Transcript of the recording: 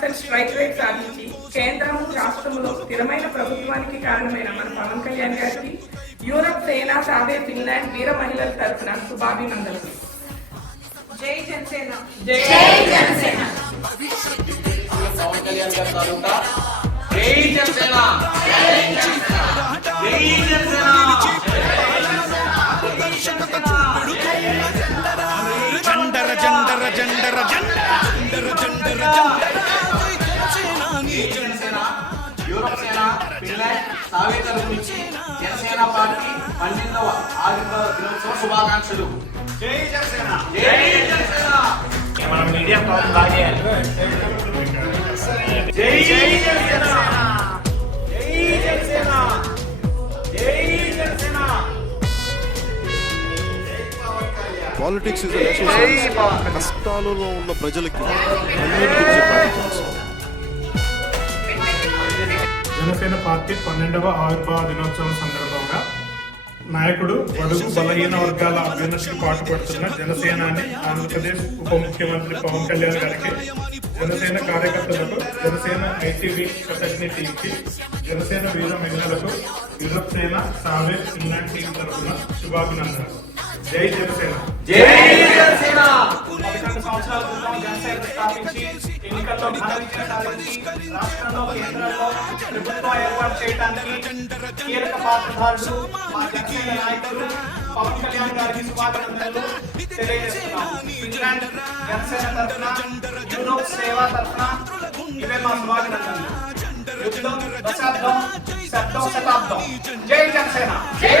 10% strike rate సాధించి కేంద్రము రాష్ట్రంలో స్థిరమైన ప్రభుత్వానికి కారణమైన మన పవన్ కళ్యాణ్ గారికి యూరప్ సేన సావే ఫిన్లాండ్ వీర మహిళల తరఫున శుభాభినందనలు. జై జనసేన. జై జనసేన. పవన్ కళ్యాణ్ గారి తాలూకా జై జనసేన. జై జనసేన. జై జనసేన. జండర జండర జండర జండర జండర జనసేన యూరప్ సేన ఫిన్లాండ్ సావే తరఫు నుంచి జనసేన పార్టీ 12వ ఆవిర్భావ దినోత్సవ శుభాకాంక్షలు. జై జనసేన. జై జనసేన. మన మీడియా ప్రాబ్లం లాగేయాలి. జై జనసేన. జై జనసేన. జై జనసేన. పాలిటిక్స్ ఇస్ కష్టాలలో ఉన్న ప్రజలకి జనసేన పార్టీ 12వ ఆవిర్భావ దినోత్సవం సందర్భంగా నాయకుడు బడుగు బలహీన వర్గాల అభ్యున్నతికి పాటుపడుతున్న జనసేనాని ఆంధ్రప్రదేశ్ ఉప ముఖ్యమంత్రి పవన్ కళ్యాణ్ గారికి, జనసేన కార్యకర్తలకు, జనసేన ఐటీవీ కృతజ్ఞ టీంకి, జనసేన వీర మహిళలకు యూరప్ సేన సావే ఫిన్లాండ్ టీం తరఫున శుభాభినందనలు. జై జనసేన. జై జనసేన. 11 సంవత్సరాల క్రితం జనసేన స్థాపించి ఎన్నికల్లో ఘన విజయం సాధించి రాష్ట్రంలో కేంద్రంలో ప్రభుత్వం ఏర్పాటు చేయడానికి కీలక పాత్రధారులు మా జనసేన నాయకులు పవన్ కళ్యాణ్ గారికి శుభాభినందనలు తెలియజేస్తున్నాం. ఫిన్లాండ్ జనసేన తరఫున, యూరోప్ సేవ తరఫున ఇవే మా శుభాభినందనలు. యుద్ధం దశాబ్దం, శబ్దం శతాబ్దం. జై జనసేన. జై